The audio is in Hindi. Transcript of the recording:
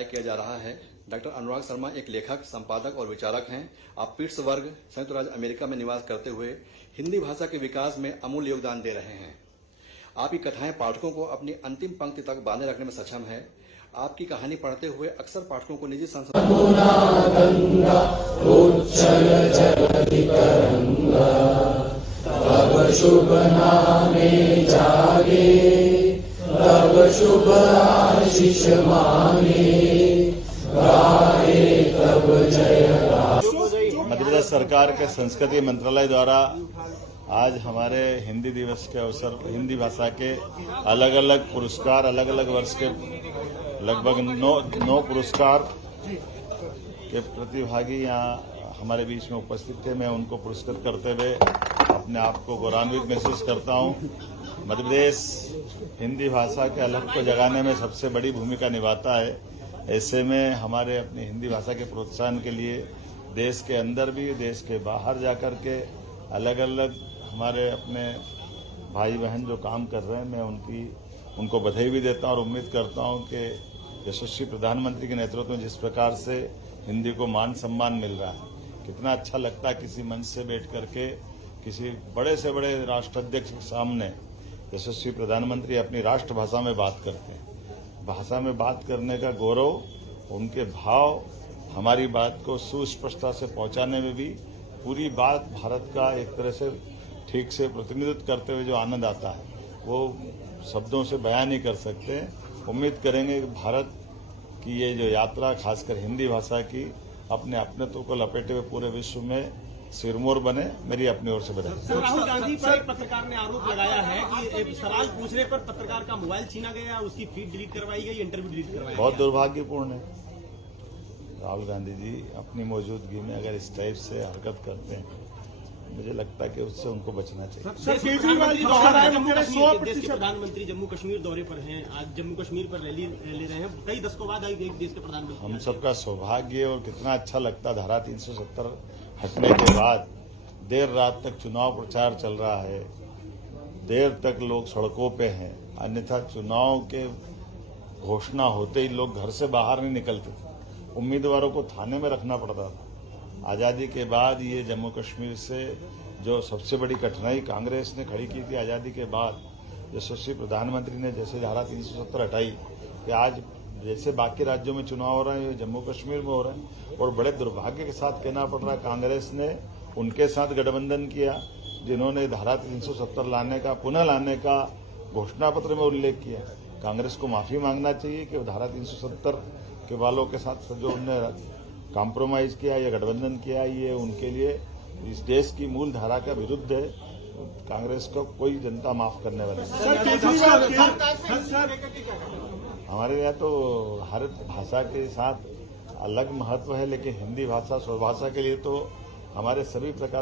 विदाई किया जा रहा है। डॉक्टर अनुराग शर्मा एक लेखक, संपादक और विचारक हैं। आप पिट्सबर्ग, संयुक्त राज्य अमेरिका में निवास करते हुए हिंदी भाषा के विकास में अमूल्य योगदान दे रहे हैं। आपकी कथाएं पाठकों को अपनी अंतिम पंक्ति तक बांधे रखने में सक्षम है। आपकी कहानी पढ़ते हुए अक्सर पाठकों को निजी तब शुभ नामे जागे, तब शुभ आशीष मांगे, गाए तब जय गाए। मध्य प्रदेश सरकार के संस्कृति मंत्रालय द्वारा आज हमारे हिंदी दिवस के अवसर पर हिंदी भाषा के अलग अलग पुरस्कार, अलग अलग वर्ष के लगभग 9 पुरस्कार के प्रतिभागी यहाँ हमारे बीच में उपस्थित थे। मैं उनको पुरस्कृत करते हुए अपने आप को गौरवान्वित महसूस करता हूँ। मध्य प्रदेश हिंदी भाषा के अलग को जगाने में सबसे बड़ी भूमिका निभाता है। ऐसे में हमारे अपनी हिंदी भाषा के प्रोत्साहन के लिए देश के अंदर भी, देश के बाहर जाकर के अलग अलग हमारे अपने भाई बहन जो काम कर रहे हैं, मैं उनको बधाई भी देता हूँ और उम्मीद करता हूँ कि यशस्वी प्रधानमंत्री के नेतृत्व में जिस प्रकार से हिंदी को मान सम्मान मिल रहा है, कितना अच्छा लगता है किसी मंच से बैठ करके किसी बड़े से बड़े राष्ट्राध्यक्ष के सामने यशस्वी प्रधानमंत्री अपनी राष्ट्रभाषा में बात करते हैं। भाषा में बात करने का गौरव, उनके भाव हमारी बात को सुस्पष्टता से पहुंचाने में भी पूरी बात भारत का एक तरह से ठीक से प्रतिनिधित्व करते हुए जो आनंद आता है वो शब्दों से बयान नहीं कर सकते। उम्मीद करेंगे कि भारत की ये जो यात्रा खासकर हिंदी भाषा की अपने अपनेत्व को लपेटे हुए पूरे विश्व में सिरमौर बने। मेरी अपनी ओर से बधाई। राहुल गांधी पर एक पत्रकार ने आरोप लगाया है कि सवाल पूछने पर पत्रकार का मोबाइल छीना गया, उसकी फीड डिलीट करवाई गई, इंटरव्यू डिलीट करवाया गया। बहुत दुर्भाग्यपूर्ण है। राहुल गांधी जी अपनी मौजूदगी में अगर इस टाइप से हरकत करते हैं, मुझे लगता है कि उससे उनको बचना चाहिए। देश के प्रधानमंत्री जम्मू कश्मीर दौरे पर हैं, आज जम्मू कश्मीर पर रैली ले रहे हैं। कई दशकों बाद एक देश के प्रधानमंत्री। हम सबका सौभाग्य और कितना अच्छा लगता, धारा 370 हटने के बाद देर रात तक चुनाव प्रचार चल रहा है, देर तक लोग सड़कों पे हैं। अन्यथा चुनाव के घोषणा होते ही लोग घर से बाहर नहीं निकलते थे, उम्मीदवारों को थाने में रखना पड़ता था। आज़ादी के बाद ये जम्मू कश्मीर से जो सबसे बड़ी कठिनाई कांग्रेस ने खड़ी की थी आज़ादी के बाद, यशस्वी प्रधानमंत्री ने जैसे धारा 370 हटाई कि आज जैसे बाकी राज्यों में चुनाव हो रहे हैं, जम्मू कश्मीर में हो रहे हैं। और बड़े दुर्भाग्य के साथ कहना पड़ रहा है, कांग्रेस ने उनके साथ गठबंधन किया जिन्होंने धारा 370 पुनः लाने का घोषणा पत्र में उल्लेख किया। कांग्रेस को माफी मांगना चाहिए कि धारा 370 के वालों के साथ जो उन्होंने कॉम्प्रोमाइज किया या गठबंधन किया, ये उनके लिए इस देश की मूल धारा का विरुद्ध है। कांग्रेस को कोई जनता माफ करने वाली नहीं। हमारे यहाँ तो हर भाषा के साथ अलग महत्व है, लेकिन हिंदी भाषा स्वभाषा के लिए तो हमारे सभी प्रकार